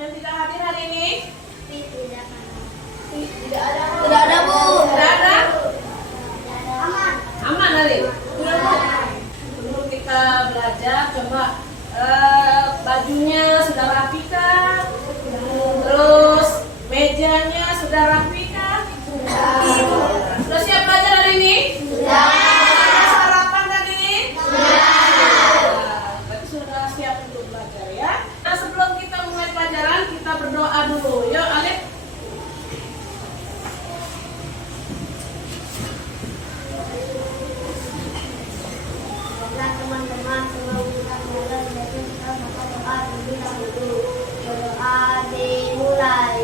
yang tidak hadir hari ini? Tidak ada, Bu. Tidak ada? Aman. Aman hari? Sebelum kita belajar, coba bajunya sudah rapi kah? Terus mejanya sudah rapi kah? Sudah siap belajar hari ini? Sudah. Sarapan tadi ini? Sudah. Berarti sudah siap untuk belajar ya. Nah, sebelum kita mulai pelajaran, kita berdoa dulu. Yuk, Alif. Teman-teman, sebelum kita mulai belajar, kita berdoa terlebih dahulu. Berdoa dimulai.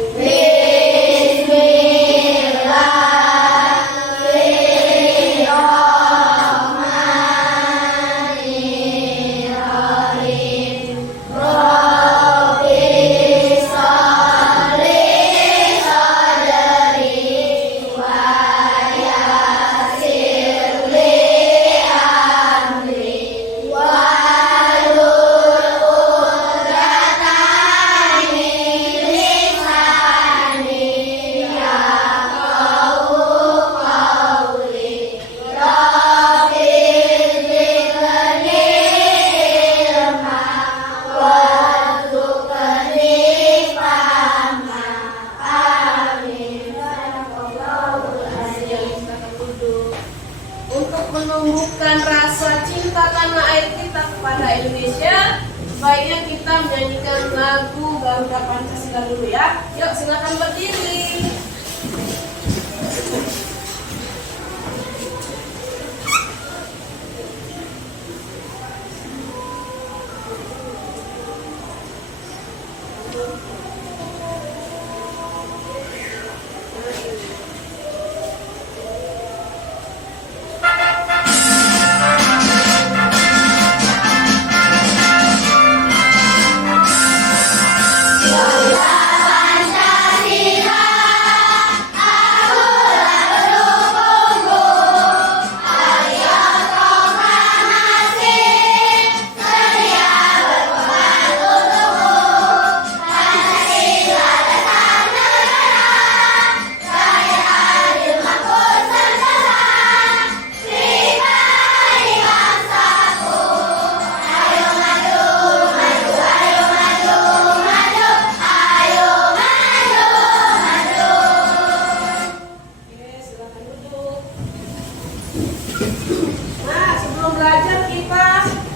Menumbuhkan rasa cinta tanah air kita kepada Indonesia, sebaiknya kita menyanyikan lagu Garuda Pancasila dulu ya. Yuk, silakan berdiri.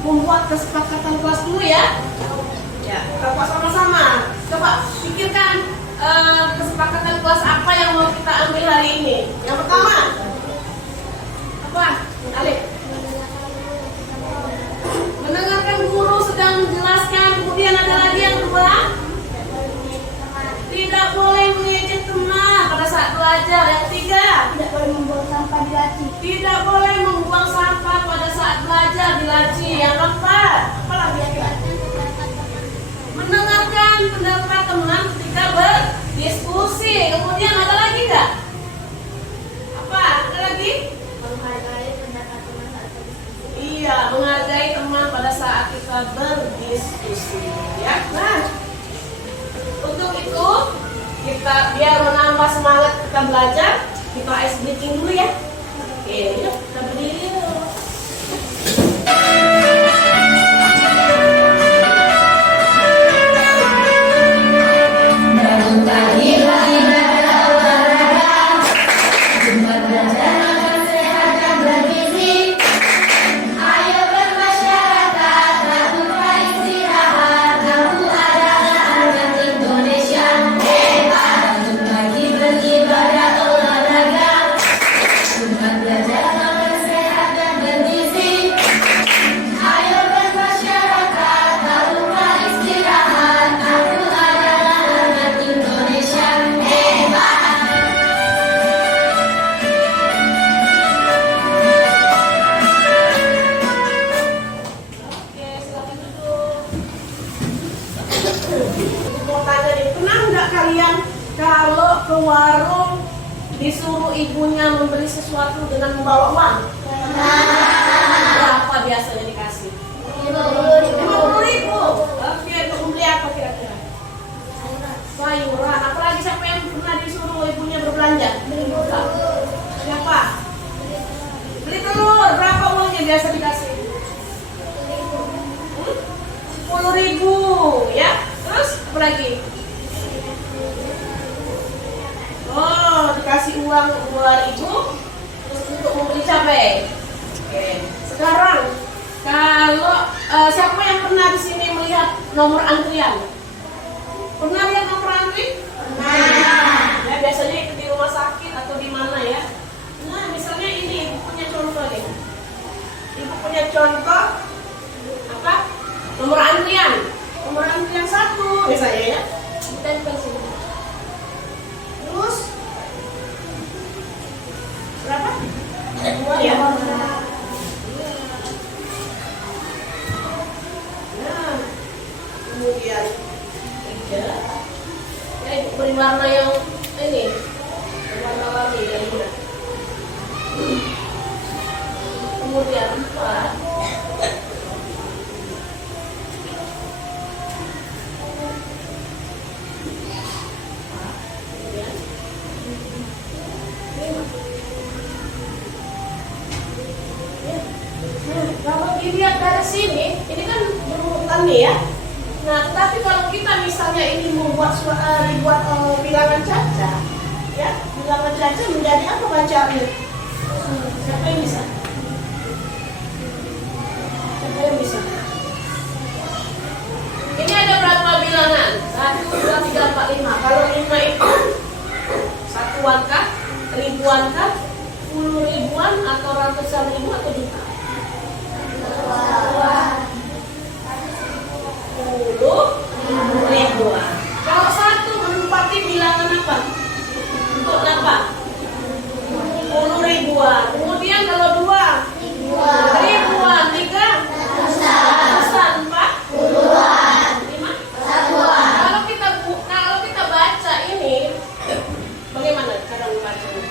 Membuat kesepakatan kelas dulu ya. Ya, kita buat sama-sama. Coba pikirkan kesepakatan kelas apa yang mau kita ambil hari ini. Yang pertama, apa? Alif. Mendengarkan guru sedang menjelaskan. Kemudian ada lagi yang kedua. Tidak boleh mengejek teman pada saat belajar. Yang tiga, Tidak boleh membuang sampah di laci. tidak boleh membuang sampah pada saat belajar di laci. Yang keempat, apa lagi ya? Mendengarkan pendapat teman ketika berdiskusi. Kemudian ada lagi nggak? Apa? Ada lagi? Menghargai pendapat teman saat berdiskusi. Iya, menghargai teman pada saat kita berdiskusi. Ya, nah, untuk itu kita biar menambah semangat kita belajar, kita ice breaking dulu ya. Oke, yuk kita berdiri dulu. Bangun pagi beribadah olahraga, Jumat belajar makan sehat dan bergizi. Ayo bermasyarakat, tak lupa istirahat. Kamu adalah anak Indonesia hebat. Bangun pagi beribadah olahraga, Jumat belajar makan sehat dan bergizi. Ayo bermasyarakat, tak lupa istirahat. Aku adalah anak Indonesia hebat. Oke, silakan duduk. Mau tanya nih, pernah nggak kalian kalau ke warung disuruh ibunya membeli sesuatu dengan membawa uang? Berapa biasanya dikasih? 50.000. Oke, untuk membeli apa kira-kira? nomor antrian? Pernah lihat nomor antrian? Pernah. Ya, biasanya itu di rumah sakit atau di mana ya? Nah, misalnya ini ibu punya contoh nih. Ibu punya contoh apa? Nomor antrian. Nomor antrian 1 misalnya ya. Ditempel sini. Terus berapa? 2 ya. Nah, kemudian 3. Ya, ibu beri warna yang ini, warna-warni yang muda. Kemudian 4. Kemudian 5. Ya. Nah, kalau dilihat dari sini, ini kan berurutan nih ya. Nah, tetapi kalau kita misalnya ini membuat bilangan caca, ya, bilangan caca menjadi apa bacaannya? Siapa yang bisa? Siapa yang bisa? Ini ada berapa bilangan? 1, 2, 3, 4, 5. Kalau 5 itu satuan kah? Ribuan kah? 10 ribuan atau ratusan ribu atau juta? 10 ribuan. Kalau 1 menempati bilangan apa? Untuk apa? 10 ribuan. Kemudian kalau 2 ribuan, 3 ratusan, 4 puluhan, 5 satuan. Kalau kita baca ini bagaimana cara membacanya?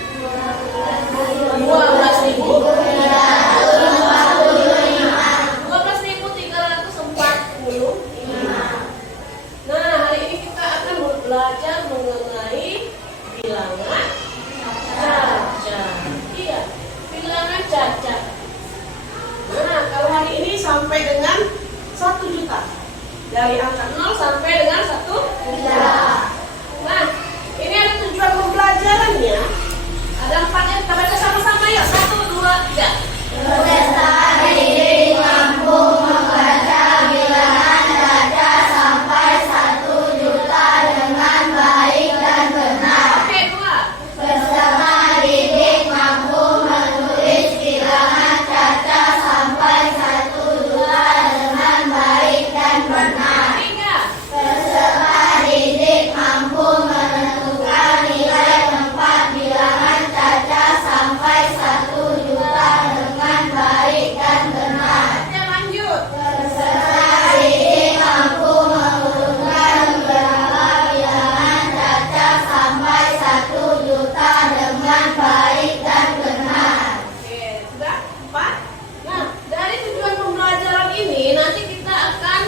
12.345. Nah, hari ini kita akan belajar mengenai bilangan caca. Iya, bilangan caca. Nah, kalau hari ini sampai dengan 1 juta. Dari angka 0 sampai dengan 1 juta. Nah, ini ada tujuan pembelajarannya. Ada 4-nya, kita baca sama-sama ya. 1, 2, 3. Lestari mampu membaca bilangan caca sampai 1 juta dengan baik dan benar. Oke, 2. Peserta didik mampu menulis bilangan caca sampai 1 juta dengan baik dan benar. 3. Peserta didik mampu menentukan nilai tempat bilangan caca sampai 1 juta dengan baik dan benar. Ya, lanjut. Peserta didik mampu mengurutkan beberapa bilangan caca sampai 1 juta dengan baik dan benar. Oke, sudah 4. Nah, dari tujuan pembelajaran ini nanti kita akan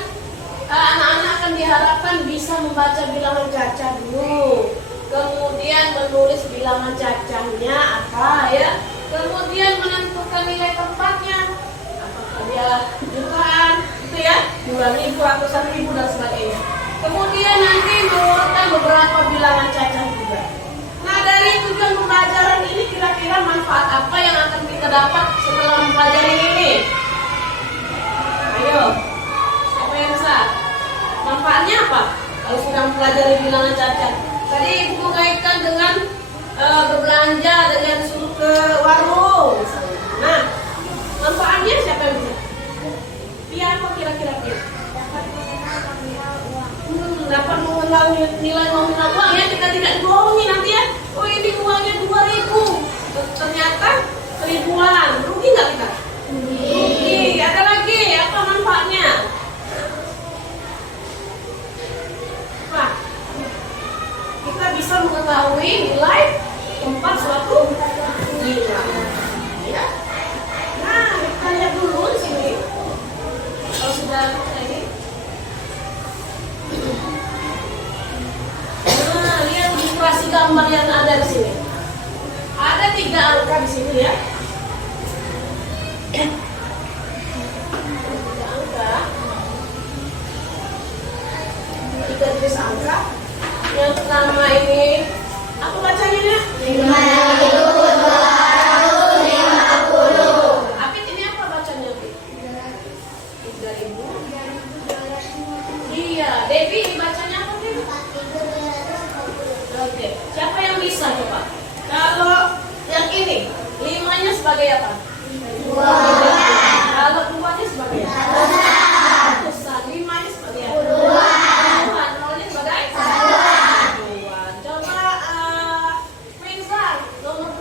anak-anak akan diharapkan bisa membaca bilangan caca dulu. Kemudian menulis bilangan cacanya apa ya. Kemudian menentukan nilai tempatnya. Apakah dia jutaan, itu ya, 2.000, ratusan ribu dan sebagainya. Kemudian nanti mengurutkan beberapa bilangan caca juga. Nah, dari tujuan pembelajaran ini kira-kira manfaat apa yang akan kita dapat setelah mempelajari ini? Ayo, siapa yang bisa? Manfaatnya apa? Kalau sudah mempelajari bilangan caca. Tadi ibu kaitkan dengan berbelanja dengan suruh ke warung misalnya. Nah, manfaatnya siapa yang bisa? Iya, apa kira-kira? Dapat mengenal nilai nominal uang ya, kita tidak dibohongi nanti ya. Oh, ini uangnya 2.000, ternyata ribuan. Rugi nggak kita? Rugi. Ada lagi apa manfaatnya? Apa? Kita bisa mengetahui nilai tempat suatu bilangan. Ya. Nah, kita lihat dulu di sini. Kalau sudah ini. Nah, lihat ilustrasi gambar yang ada di sini. Ada 3 angka di sini ya. 3 angka. 3 jenis angka. Yang pertama ini apa bacanya ya? 5.250. Apit ini apa bacanya? 3.000. ini, 5-nya sebagai apa? Kalau 2-nya sebagai apa? Ratusan. 5-nya sebagai apa? Puluhan. 0-nya sebagai? Puluhan. Coba Rizal, nomor 2.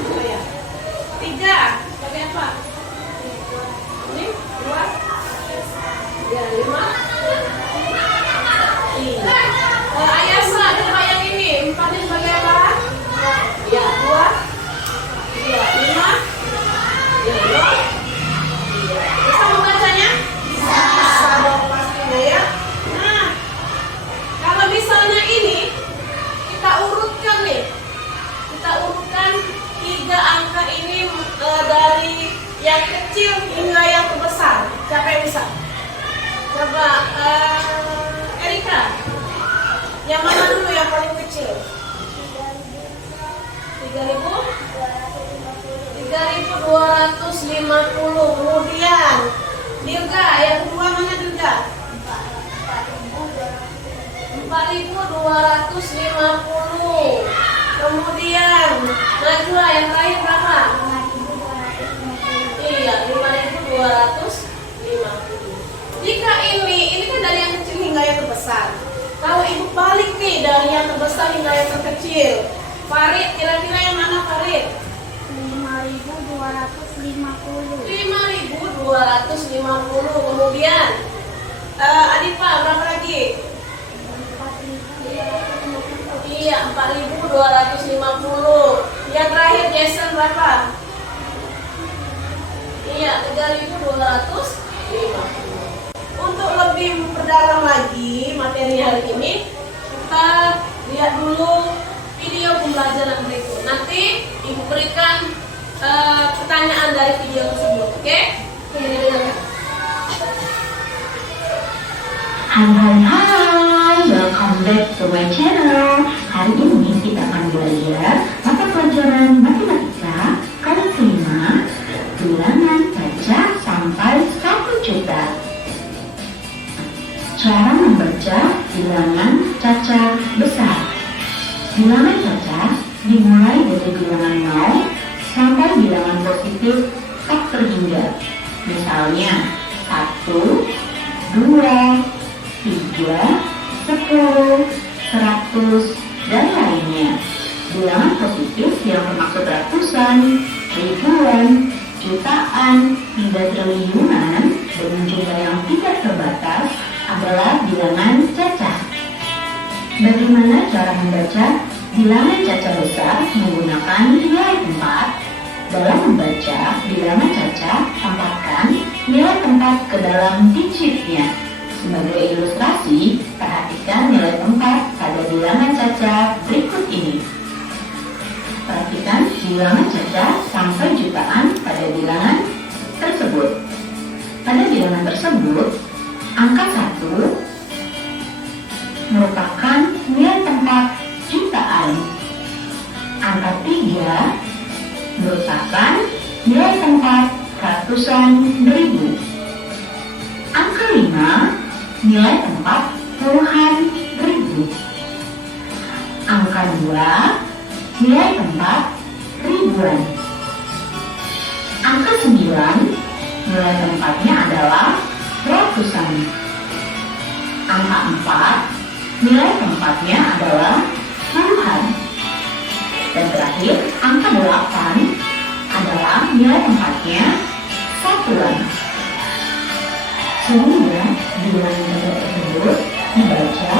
Apa ya? 3 sebagai apa? Ini 2. Ya, 5. Iya. Ayasa, coba yang ini. 4-nya sebagai apa? Ya, 2. Ya, 5. Ya, 2. Iya. Bisa membacanya? Bisa dong pastinya ya. Nah, kalau misalnya ini kita urutkan nih. Kita urutkan 3 angka ini dari yang kecil hingga yang terbesar. Siapa yang bisa? Coba Erika. Yang mana dulu yang paling kecil? 3.250. Kemudian Dirga, yang kedua mana Dirga? 4.250. Kemudian Najwa yang terakhir berapa? 5.250. Iya, 5.250. Jika ini kan dari yang kecil hingga yang terbesar. Kalau ibu balik nih dari yang terbesar hingga yang terkecil, Farid kira-kira yang mana Farid? 5.250. 5.250. Kemudian Adipa berapa lagi? 4.250. Iya, 4.250. Yang terakhir Jason berapa? Iya, 3.250. Untuk lebih memperdalam lagi materi hari ini, kita lihat dulu video pembelajaran berikut. Nanti ibu berikan pertanyaan dari video tersebut, oke? Hai, welcome back to my channel. Hari ini kita akan belajar mata pelajaran matematika kelas 5, bilangan baca sampai 1 juta. Cara membaca bilangan caca besar. Bilangan caca dimulai dari bilangan 0 sampai bilangan positif tak terhingga. Misalnya 1, 2, 3, 10, 100, dan lainnya. Bilangan positif yang bermaksud ratusan, ribuan, jutaan, hingga triliunan dengan jumlah yang tidak terbatas adalah bilangan caca. Bagaimana cara membaca bilangan caca besar menggunakan nilai tempat? Dalam membaca bilangan caca, tempatkan nilai tempat ke dalam digitnya. Sebagai ilustrasi, perhatikan nilai tempat pada bilangan caca berikut ini. Perhatikan bilangan caca sampai jutaan pada bilangan tersebut. Pada bilangan tersebut, angka 1 merupakan nilai tempat jutaan. Angka 3 merupakan nilai tempat ratusan ribu. Angka 5 nilai tempat puluhan ribu. Angka 2 nilai tempat ribuan. Angka 9 nilai tempatnya adalah ratusan. Angka 4 nilai tempatnya adalah puluhan. Dan terakhir, angka 8 adalah nilai tempatnya satuan. Sehingga bilangan tersebut dibaca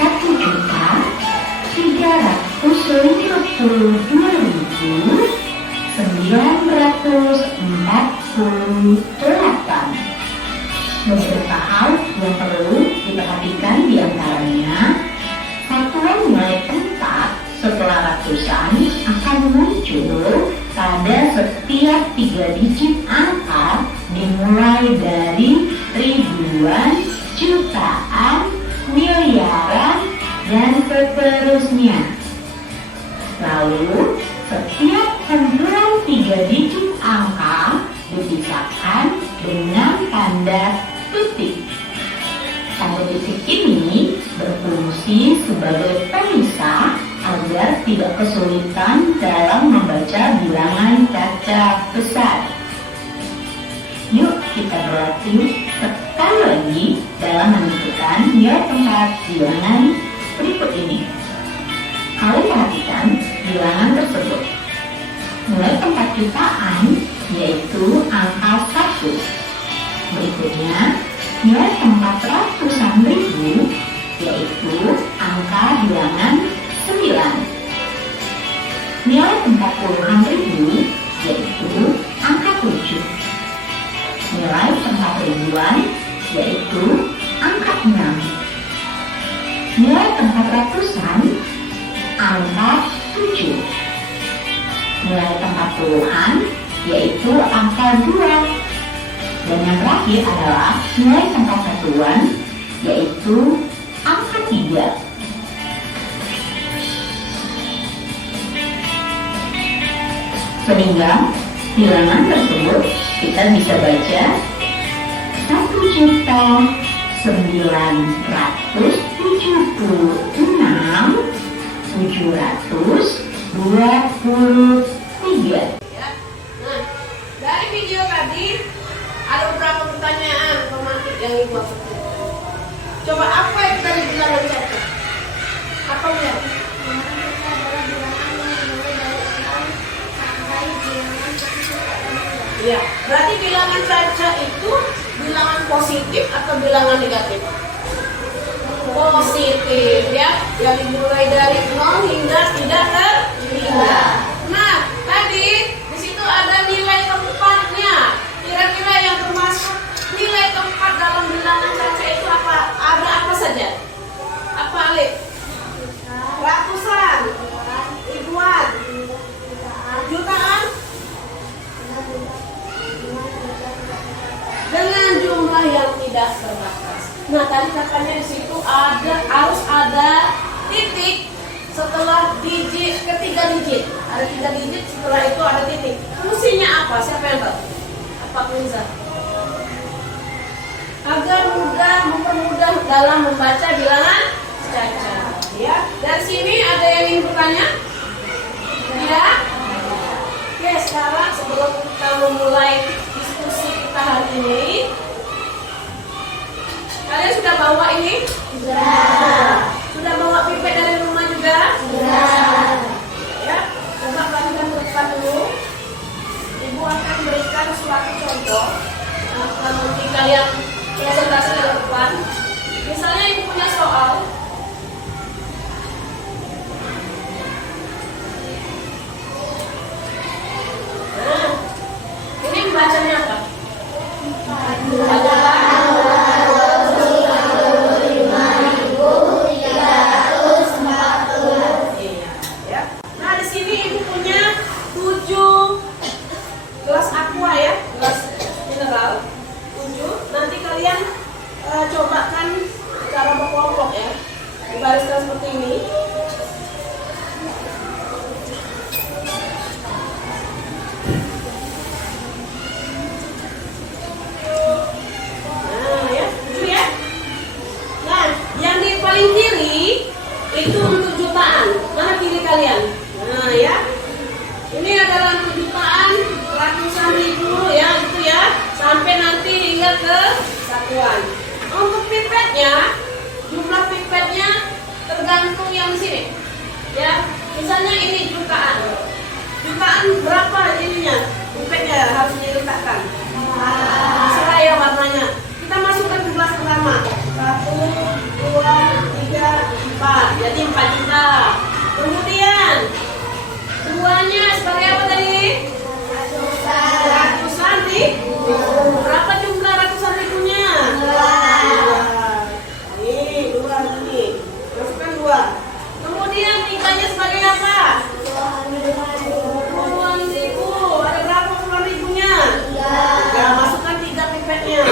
1.352.948. Beberapa hal yang perlu diperhatikan diantaranya, satuan nilai tempat setelah ratusan akan muncul pada setiap 3 digit angka dimulai dari ribuan, jutaan, miliaran, dan seterusnya. Lalu, setiap kumpulan 3 digit angka dipisahkan dengan tanda titik. Tanda titik ini berfungsi sebagai pemisah agar tidak kesulitan dalam membaca bilangan caca besar. Yuk kita berlatih sekali lagi dalam menentukan nilai tempat bilangan berikut ini. Kalian perhatikan bilangan tersebut. Nilai tempat jutaan yaitu angka 1. Berikutnya, nilai tempat ratusan ribu yaitu angka bilangan 9. Nilai tempat puluhan ribu yaitu angka 7. Nilai tempat ribuan yaitu angka 6. Nilai tempat ratusan angka 7. Nilai tempat puluhan yaitu angka 2. Dan yang terakhir adalah nilai tempat satuan yaitu angka 3. Sehingga bilangan tersebut kita bisa baca 1.776.723. Ya. Nah, dari video tadi ada beberapa pertanyaan otomatis yang ibu maksudkan. Coba apa yang tadi bilangan caca? Apa ya? Ya, berarti bilangan caca itu bilangan positif atau bilangan negatif? Positif ya, yang dimulai dari 0 hingga tidak terhingga. Nah, tadi di situ ada nilai tempatnya. Kira-kira yang termasuk nilai tempat dalam bilangan caca itu apa? Ada apa saja? Apa Alif? Ratusan, ribuan, jutaan, dengan jumlah yang tidak terbatas. Nah, tadi katanya di situ harus ada titik setelah digit, ketiga digit. Ada 3 digit, setelah itu ada titik. Fungsinya apa? Siapa yang tahu? Apa Kunza? Agar mempermudah dalam membaca bilangan caca. Ya. Dari sini ada yang ingin bertanya? Tidak? Oke, sekarang sebelum kita memulai diskusi kita hari ini, kalian sudah bawa ini? Sudah. Sudah bawa pipet dari rumah juga? Sudah. Ya, coba perhatikan ke depan dulu. Ibu akan berikan suatu contoh. Nanti kalian presentasi ke depan. Misalnya ibu punya soal. Nah, ini bacanya apa? Nah, di sini ibu punya 7 gelas aqua ya, gelas mineral 7. Nanti kalian cobakan cara berkelompok ya, dibariskan seperti ini. Nah ya, 7 ya. Nah, yang di paling kiri itu untuk jutaan. Mana kiri kalian? Nah ya, ini adalah untuk jutaan, ratusan ribu ya, itu ya, sampai nanti hingga ke satuan. Untuk pipetnya, jumlah pipetnya tergantung yang di sini. Ya, misalnya ini jutaan. Jutaan berapa ininya? Pipetnya harus diletakkan. Seraya warnanya. Kita masukkan ke gelas pertama. 1, 2, 3, 4. Jadi 4 juta. Kemudian duanya sebagai apa tadi? Ratusan ribu. Berapa jumlah ratusan ribunya? 2. Ini 2 ini. Masukkan 2. Kemudian 3-nya sebagai apa? Puluhan ribu. Ada berapa puluhan ribunya? 3. Masukkan 3 pipetnya.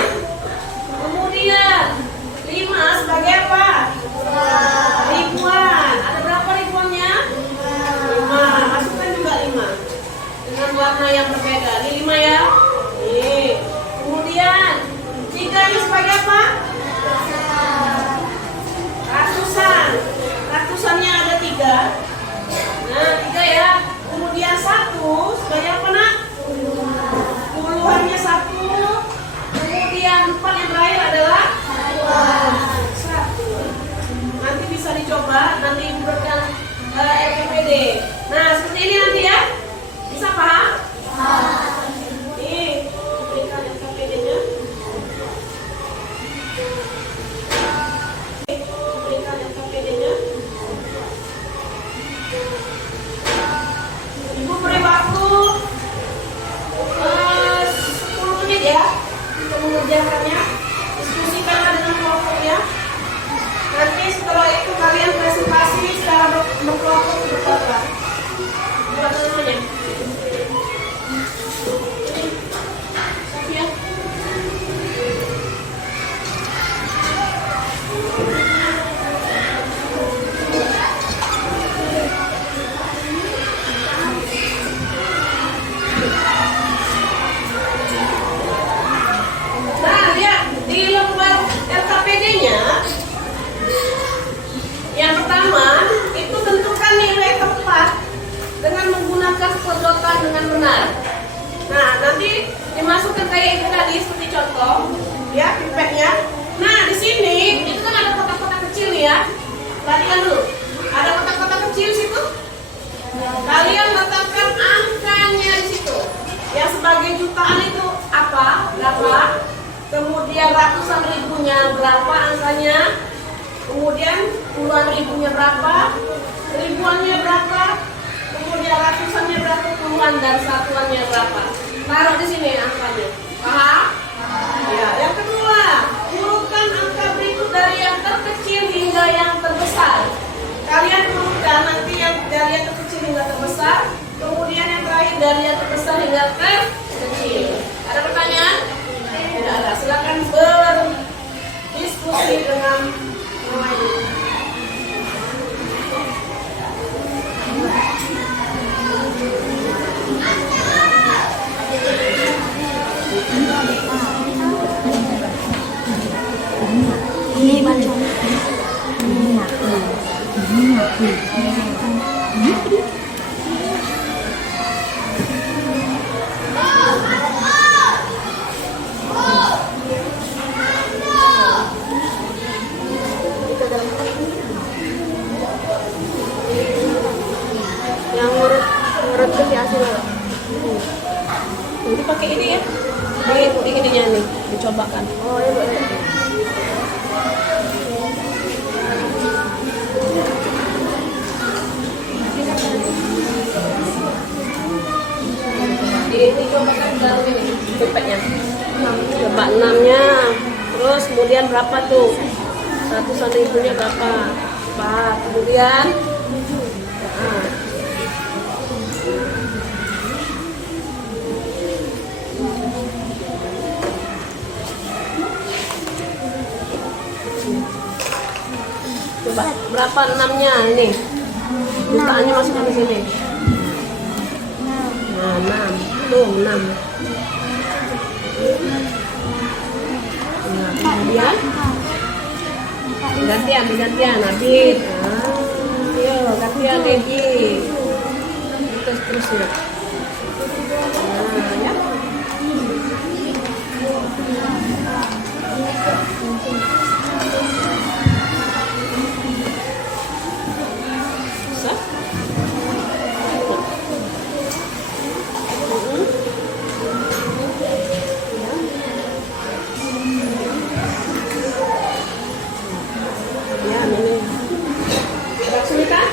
benar. Nah, nanti dimasukkan kayak itu tadi seperti contoh, ya pipetnya. Nah, di sini itu kan ada kotak-kotak kecil nih ya. Perhatikan dulu. Ada kotak-kotak kecil situ. Kalian letakkan angkanya di situ. Yang sebagai jutaan itu apa? Berapa? Kemudian ratusan ribunya berapa angkanya? Kemudian puluhan ribunya berapa? Ribuannya berapa? Kemudian ratusannya berapa? Puluhan dan satuannya berapa? Taruh di sini angkanya. Paham? Ya. Yang kedua, urutkan angka berikut dari yang terkecil hingga yang terbesar. Kalian urutkan nanti yang dari yang terkecil hingga terbesar, kemudian yang terakhir dari yang terbesar hingga terkecil. Ada pertanyaan? Tidak ada. Silakan berdiskusi dengan yang lain. Ini baca. Yang ngurut ke hasil. Ini pakai ini ya. Ini ininya nih, dicobakan. Oh, ya, Bu. Dicobakan dalam ini pipetnya. Coba 6-nya. Terus kemudian berapa tuh? Ratusan ribunya berapa? 4. Kemudian coba berapa 6-nya ini? Jutaannya masukkan di sini. Nah, 6. Tuh, 6. Nah, kemudian gantian Nabit. Ayo, gantian Dedi. Terus ya. Nah, ya. Bisa? Ya, ini. Ada kesulitan?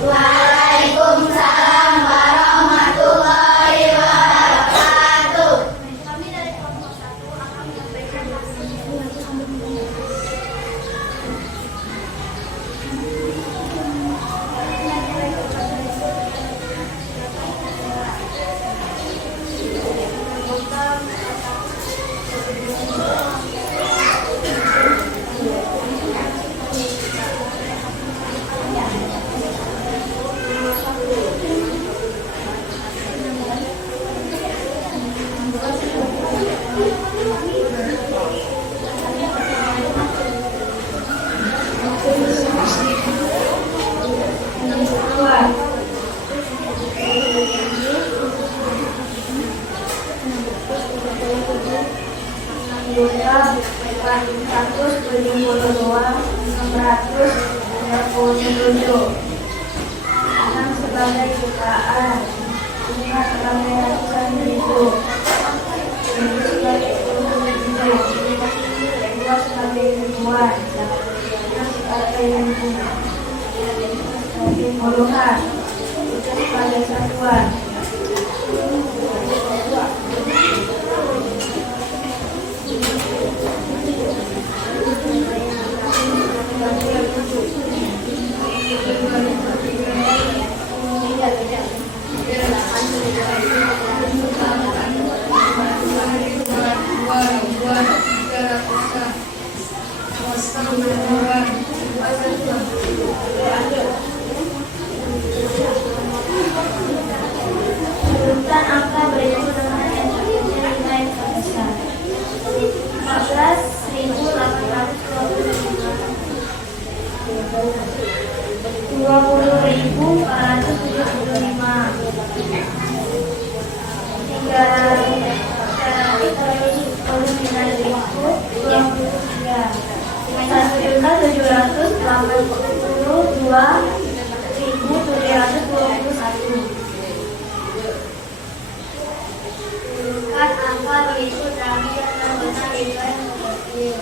Waalaikumsalam warahmatullahi wabarakatuh. Kami dari kelompok 1 akan menyampaikan anggota 472, 600, 37. 6 sebagai jutaan, 5 sebagai ratusan ribu, 7 sebagai puluhan ribu, 2 sebagai ribuan, 6 sebagai puluhan, 7 sebagai satuan. Sebutkan angka berikut dengan yang terkecil hingga yang terbesar. 14.825, 20.475, 1.782.721. Bukan angka berikut dari yang terbesar hingga yang terkecil.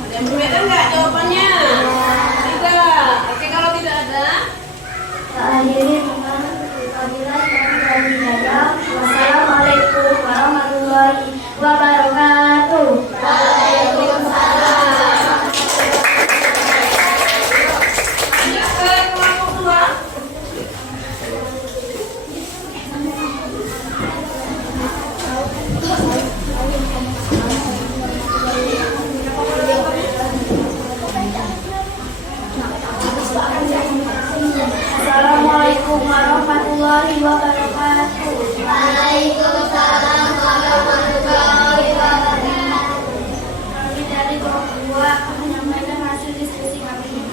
Ada yang berbeda nggak jawabannya? Tidak. Oke, kalau tidak ada, Wassalamualaikum warahmatullahi wabarakatuh. lanjut ke kelompok 2. Assalamualaikum warahmatullahi wabarakatuh. Waalaikumsalam warahmatullahi wabarakatuh. Kami dari kelompok 2 akan menyampaikan hasil diskusi kami.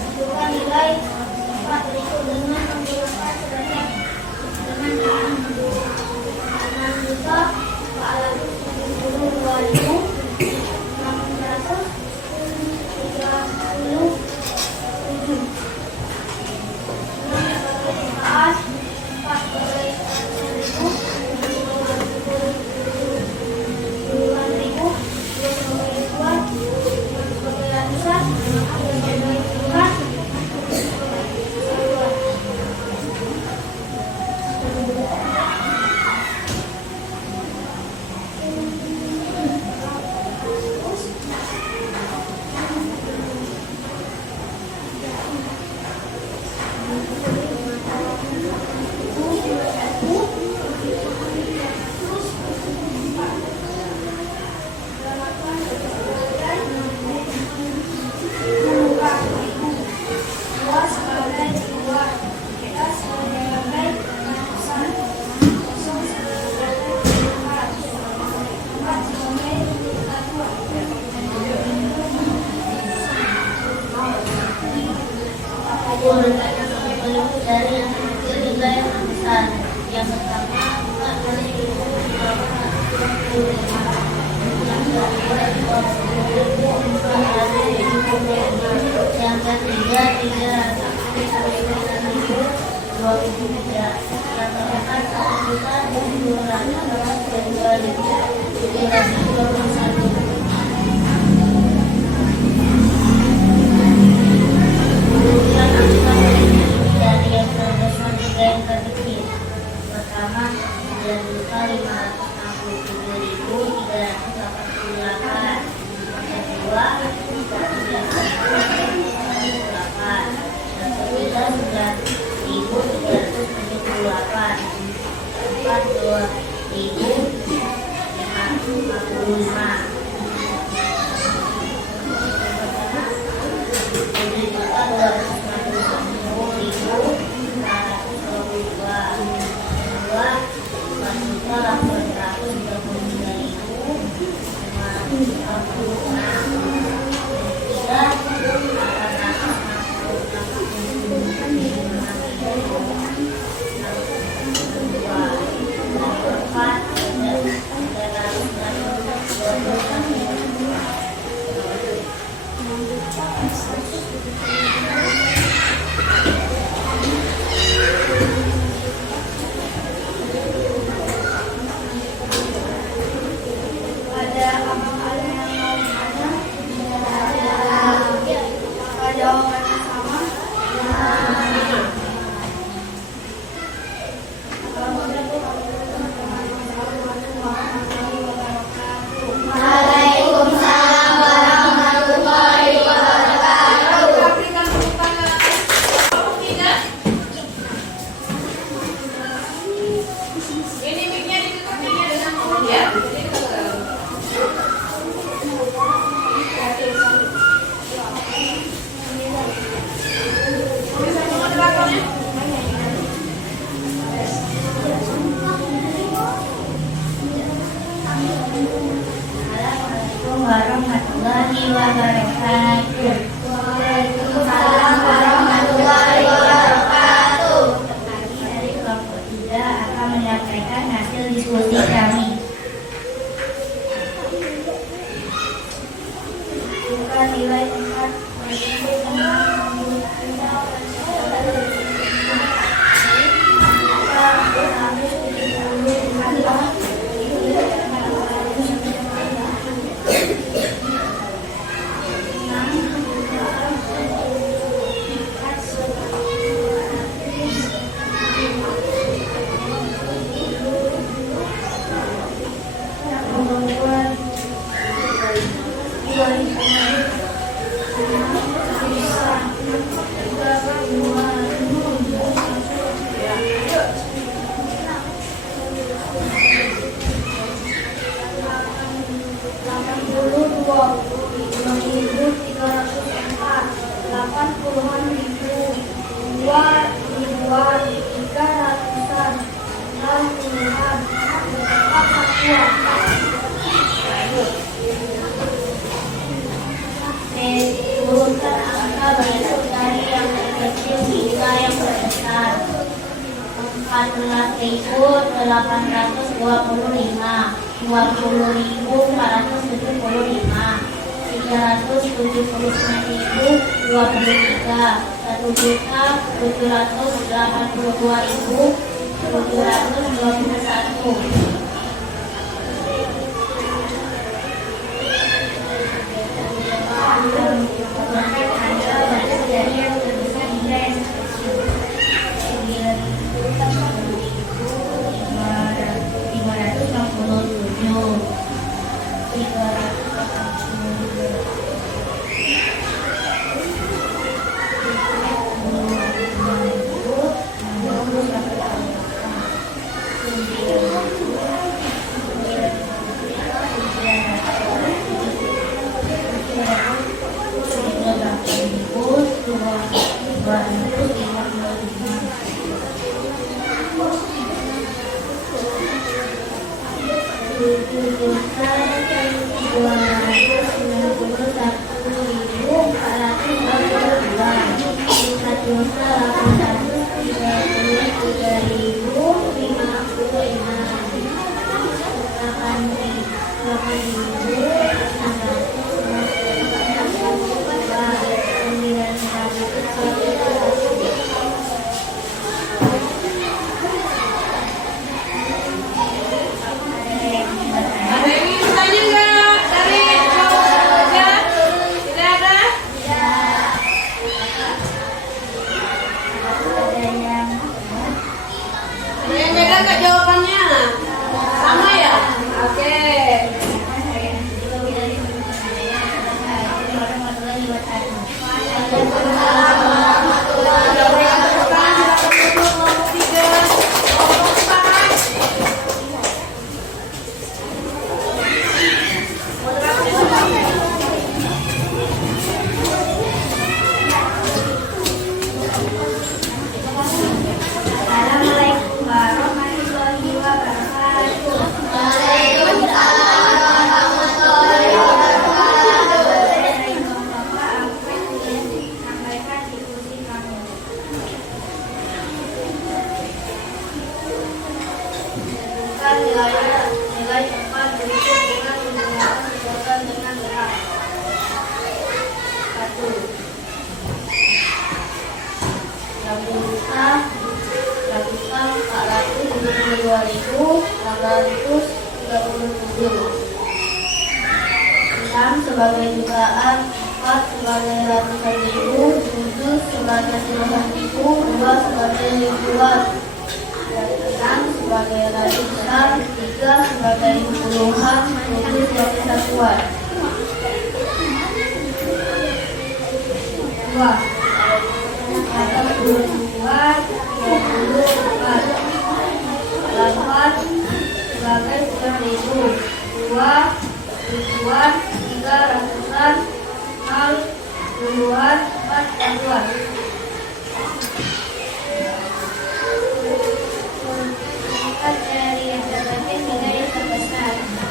Tentukan nilai 4 berikut dengan menggunakan sebanyak dengan 6 juta 221. 567.388. Yang kedua 338. Yang ketiga 9.378. Empat 2.555. Waalaikumsalam warahmatullahi wabarakatuh. Berikan tepuk tangan. Kelompok 3. Ini mic-nya ditutup mic-nya dengan mulut ya. Jadi bisa moderatornya. Assalamualaikum warahmatullahi wabarakatuh. Waalaikumsalam warahmatullahi wabarakatuh. Kami dari kelompok 3 akan menyampaikan hasil diskusi kami. Bukan nilai 4 turunkan angka berhitung dari yang terkecil hingga yang terbesar. 14.825, 20.475, 379.023, 1.782.721. Ada yang ingin bertanya nggak dari nilai 4 berikut dengan menggunakan urutan dengan benar. 1. Ratusan 472.637. 6 sebagai jutaan, 4 sebagai ratusan ribu, 7 sebagai puluhan ribu, 2 sebagai ribuan, 6 sebagai ratusan, 3 sebagai puluhan, 7 sebagai satuan. 2. Kata puluhan, 24. 8 sebagai 10.000, 2 ribuan, 3 ratusan, 6 puluhan, 4 satuan. Meningkat dari yang terkecil hingga yang terbesar. 5.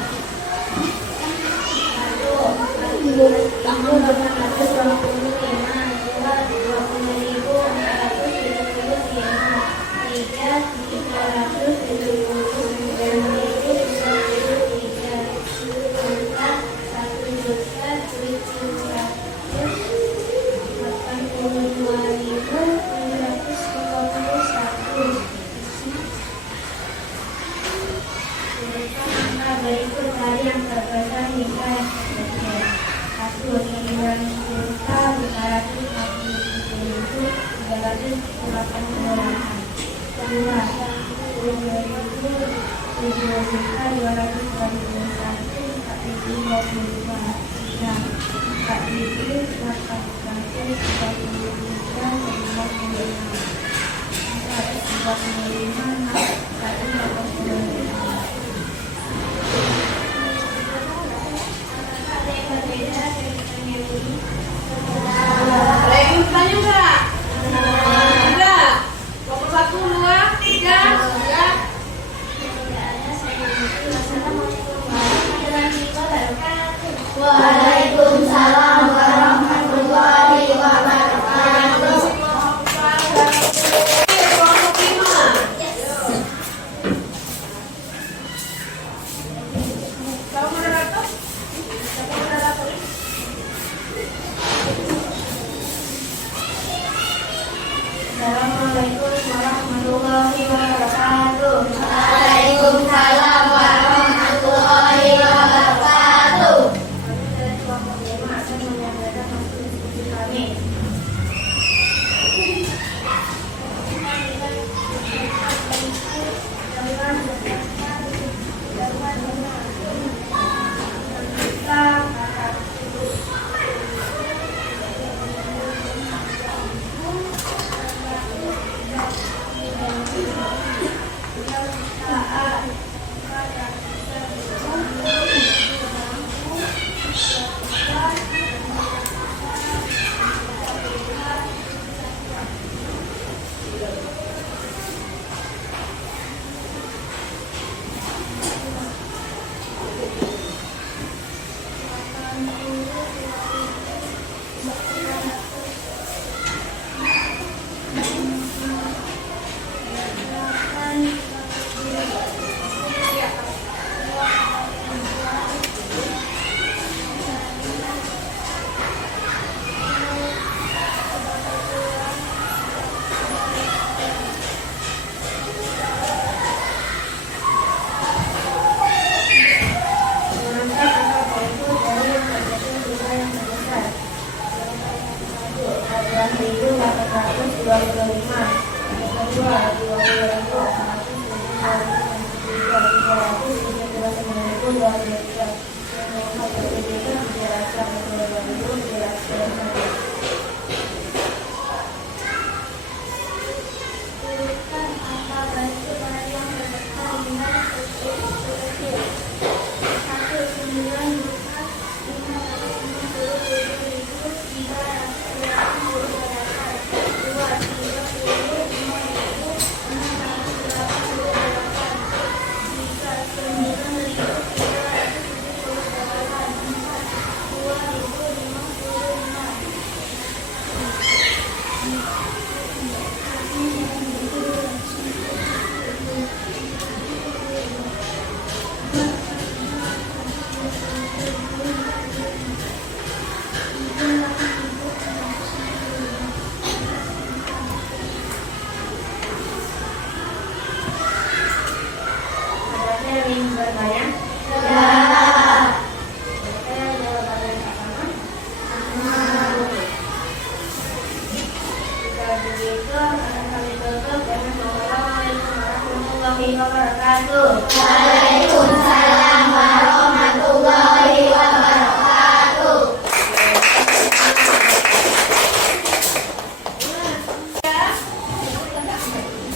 wabarakatuh. Waalaikumsalam warahmatullahi wabarakatuh.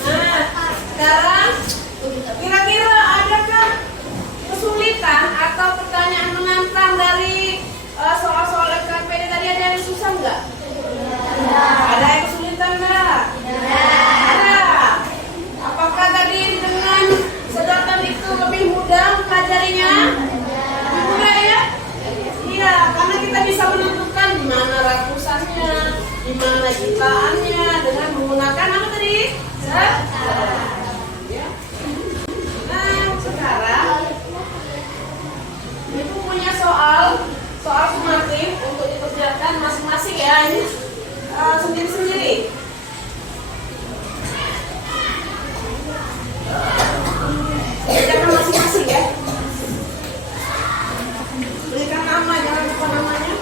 Nah, sekarang kira-kira adakah kesulitan atau pertanyaan menantang dari soal-soal LKPD tadi? Ada yang susah nggak? Ada yang kesulitan nggak? Ada. Apakah tadi dengan sedotan itu lebih mudah mempelajarinya? Lebih mudah ya? Iya, karena kita bisa menentukan di mana rakusannya, di mana ciptaannya dengan menggunakan apa tadi? Ya. Nah, sekarang Ibu punya soal sumatif untuk dikerjakan masing-masing ya, ini sendiri-sendiri. Kerjakan masing-masing ya. Berikan nama, jangan lupa namanya.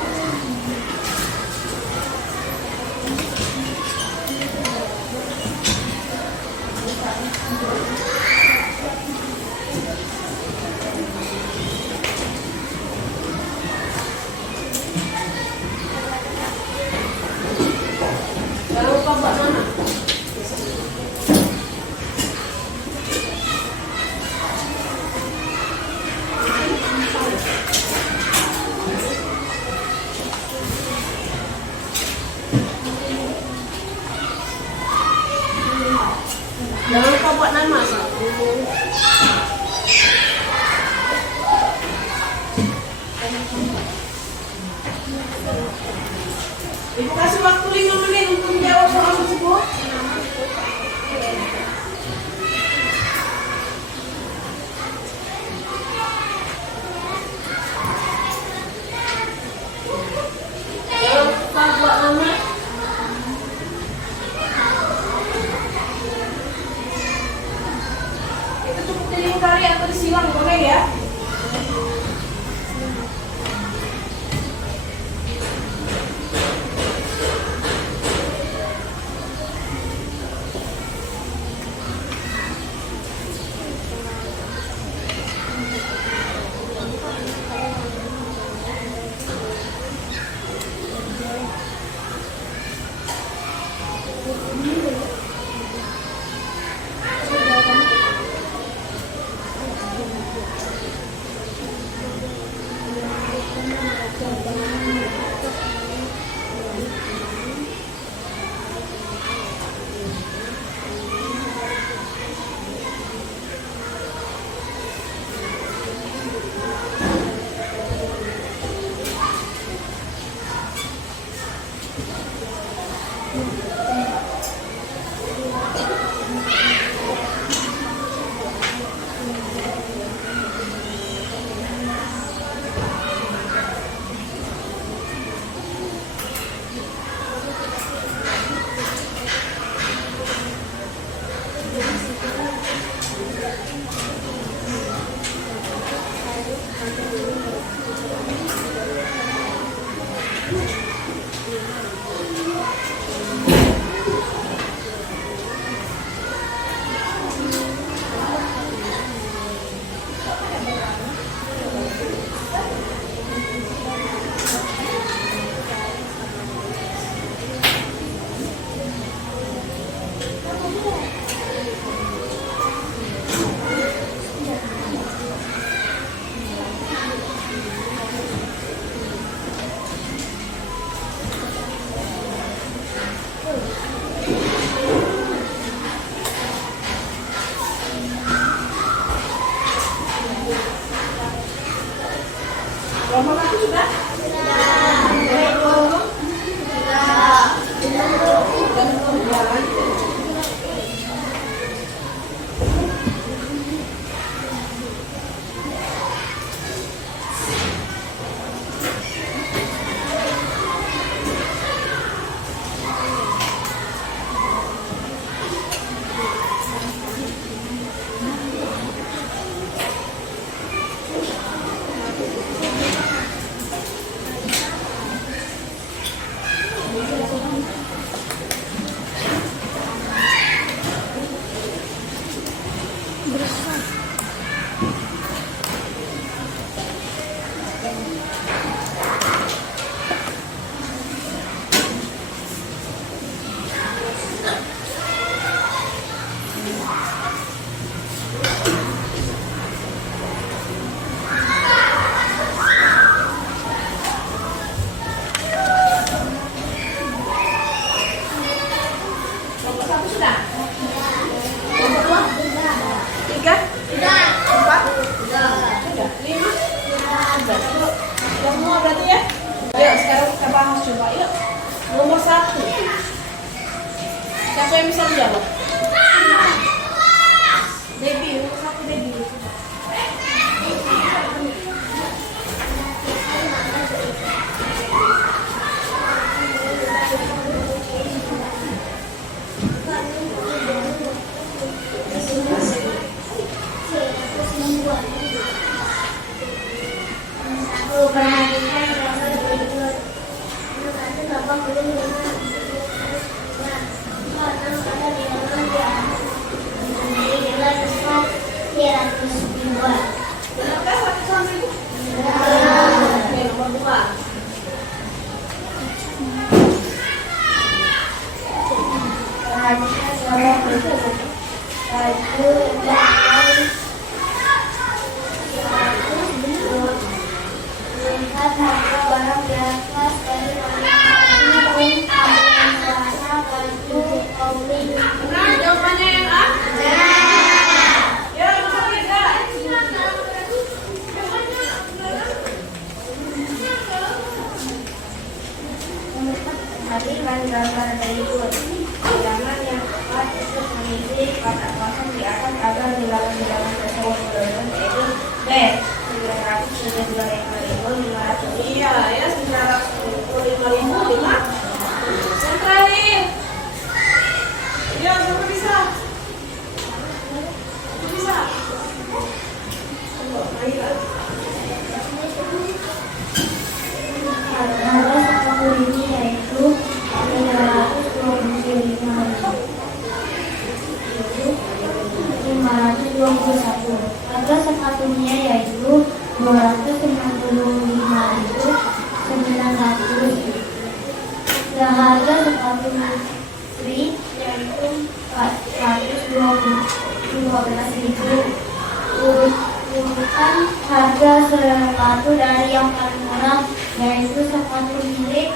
Jangan lupa buat nama. Jangan lupa buat nama. Ibu kasih waktu 5 menit untuk menjawab soal tersebut. Jangan lupa buat nama. Itu cukup dilingkari atau disilang boleh ya. Kelompok aku sudah? yang bisa menjawab? Debbie, satu Debbie. Aku perhatikan gambar berikut. Satu gambar berikut. Karena ada di dalam dia. Jadi nilai besar 302. Benarkah 1 sampai 2? Oke, nomor 2. Perhatikan gambar berikut. Baju yang melihat harga barang di atas dari warna baju komplit. Benar, jawabannya yang A? Ya, nomor 3. Perhatikan gambar berikut. Jangan yang tepat itu mengisi kotak kosong di atas agar bilangan-bilangan tersebut berurutan, yaitu B 975.500. Iya, ya 975.005. Yang terakhir. Ya, siapa bisa? Siapa bisa? Coba, ayo. Harga sepatu ini yaitu 521. Harga sepatunya yaitu 295.900. Dan harga sepatu free yaitu 412.000. Urutan harga sepatu dari yang paling murah yaitu sepatu milik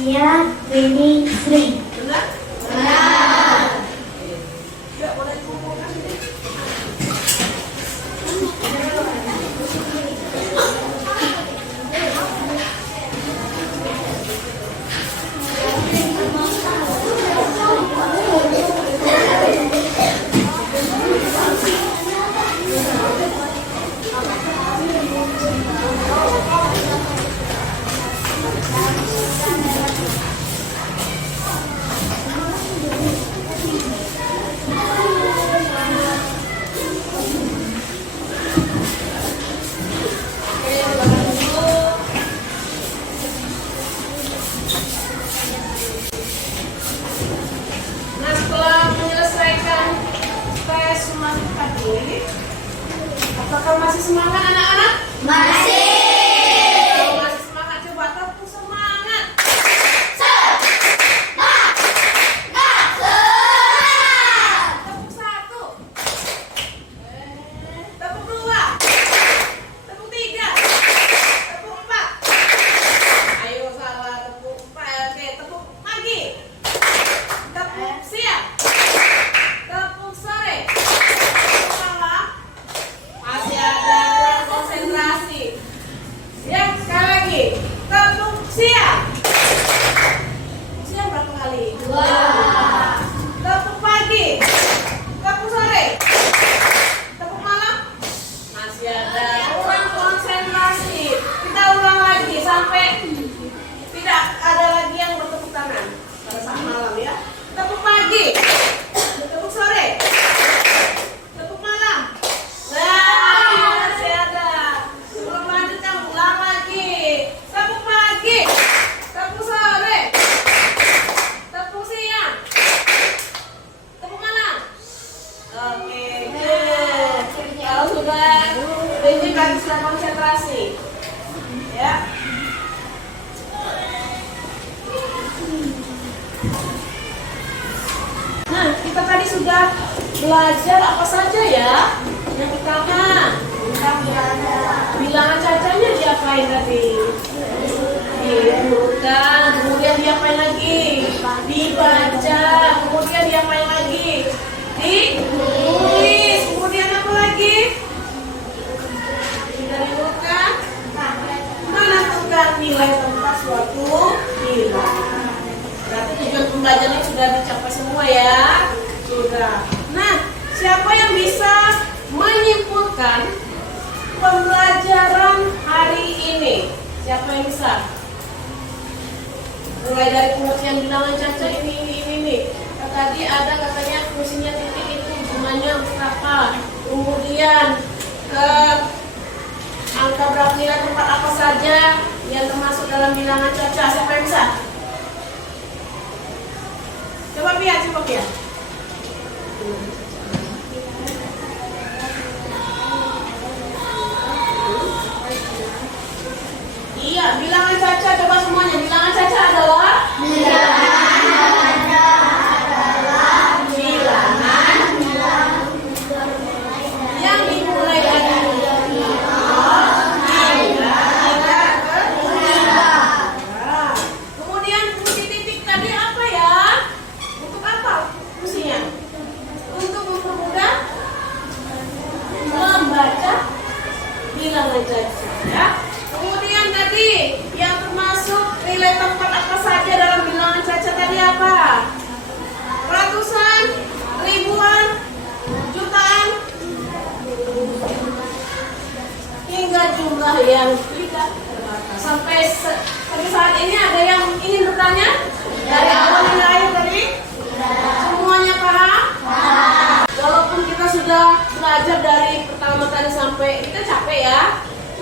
Mia Winnie Sri. Benar? Ya, boleh dikumpulkan ini. Nah, setelah menyelesaikan tes matematika ini, apakah masih semangat anak-anak? Masih. Kalau masih semangat, coba tepuk semangat. Tepuk 1. Tepuk 2. Tepuk 3. Tepuk 4. Ayo salah tepuk 4. Oke, tepuk pagi. Tepuk siang. Tepuk sore. Tepuk malam. Masih ada kurang konsentrasi. Ya, sekali lagi. Tepuk siang. Siang berapa kali? 2. Tepuk pagi. Tepuk sore. Tepuk malam. Masih ada kurang konsentrasi. Kita ulang lagi sampai tidak ada lagi yang bertepuk tangan pada saat malam ya. Tepuk pagi. Tepuk sore. Tepuk malam. Nah, masih ada. Sebelum lanjutkan ulang lagi. Tepuk pagi. Tepuk sore. Tepuk siang. Tepuk malam. Oke, good. Kalau sudah ini kan sudah konsentrasi. Ya. Nah, kita tadi sudah belajar apa saja ya? Yang pertama, tentang bilangan cacanya diapain tadi? Diurutkan, kemudian diapain lagi? Dibaca, kemudian diapain lagi? Ditulis, kemudian apa lagi? Diurutkan, menentukan nilai tentang suatu nilai. Berarti tujuan pembelajaran pembelajaran hari ini. Siapa yang bisa? Mulai dari pengertian bilangan Caca ini. Tadi ada katanya fungsinya titik itu jumlahnya berapa. Kemudian ke angka berapa nilai tempat apa saja yang termasuk dalam bilangan Caca. Siapa yang bisa? Coba Pia. Iya, bilangan Caca, coba semuanya. Bilangan Caca adalah yang dimulai dari Nah, kemudian fungsi titik tadi apa ya? Untuk apa fungsinya? Untuk mempermudah membaca bilangan Caca, ya. Kemudian tadi yang termasuk nilai tempat apa saja dalam bilangan Caca tadi apa? Ratusan, ribuan, jutaan, hingga jumlah yang tidak terbatas. Sampai saat ini ada yang ingin bertanya? Dari awal hingga akhir tadi? Semuanya paham? Walaupun kita sudah belajar dari pertama tadi sampai kita capek ya.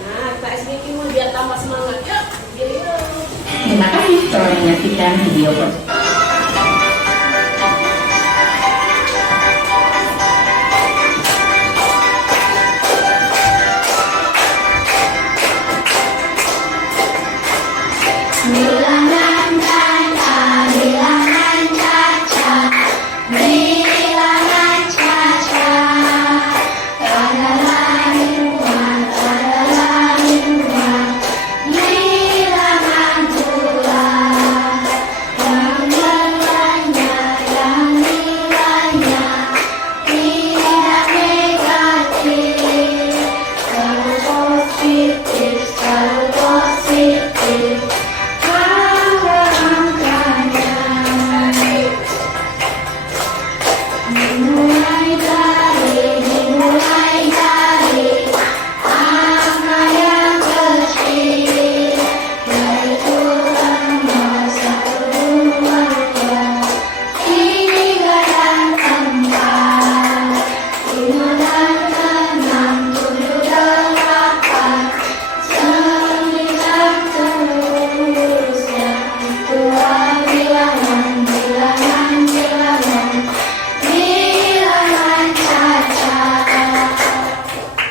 Nah, kita SBQ biar tambah semangat. Yuk, video. Terima kasih telah menyaksikan video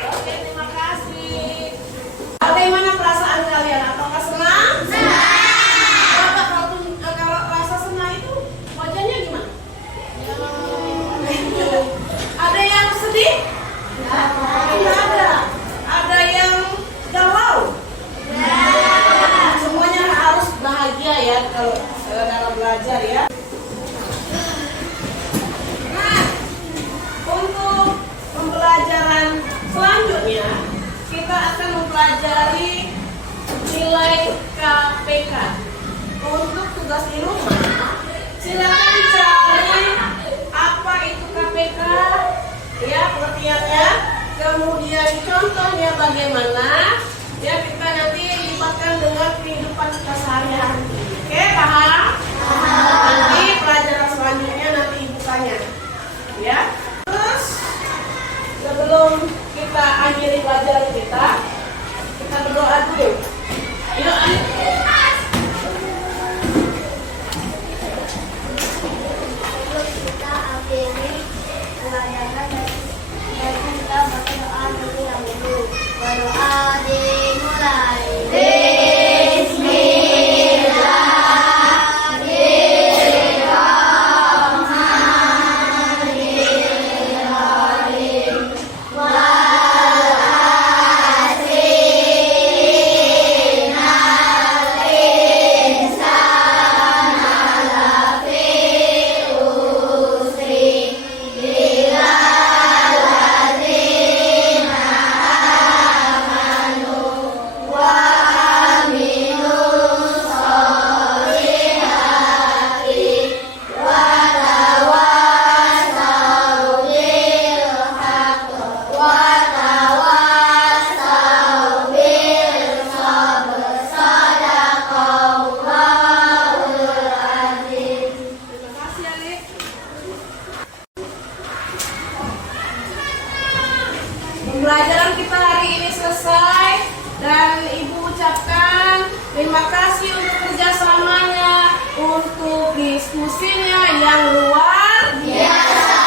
Oke, terima kasih. Bagaimana perasaan kalian? Apakah senang? Kalau rasa senang itu wajahnya gimana? Ada yang sedih? Tidak ada. Ada yang galau? Semuanya harus bahagia ya kalau dalam belajar ya. Nah, untuk pembelajaran selanjutnya kita akan mempelajari nilai KPK. Untuk tugas di rumah, silakan cari apa itu KPK, ya pengertiannya, kemudian contohnya bagaimana, ya kita nanti libatkan dengan kehidupan kita sehari-hari. Oke, paham? Nanti pelajaran selanjutnya nanti ibu tanya, ya. Terus sebelum kita akhiri pelajaran kita berdoa dulu. Yuk, Kita akhiri pelajaran dan kita berdoa terlebih dahulu. Berdoa dimulai. Bismillahirrahmanirrahim. Pembelajaran kita hari ini selesai dan Ibu ucapkan terima kasih untuk kerjasamanya, untuk diskusinya yang luar biasa.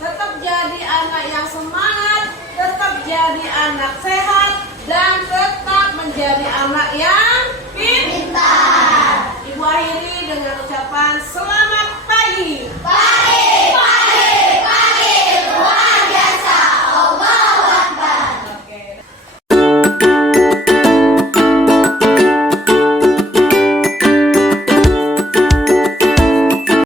Tetap jadi anak yang semangat, tetap jadi anak sehat, dan tetap menjadi anak yang pintar. Ibu akhiri dengan ucapan selamat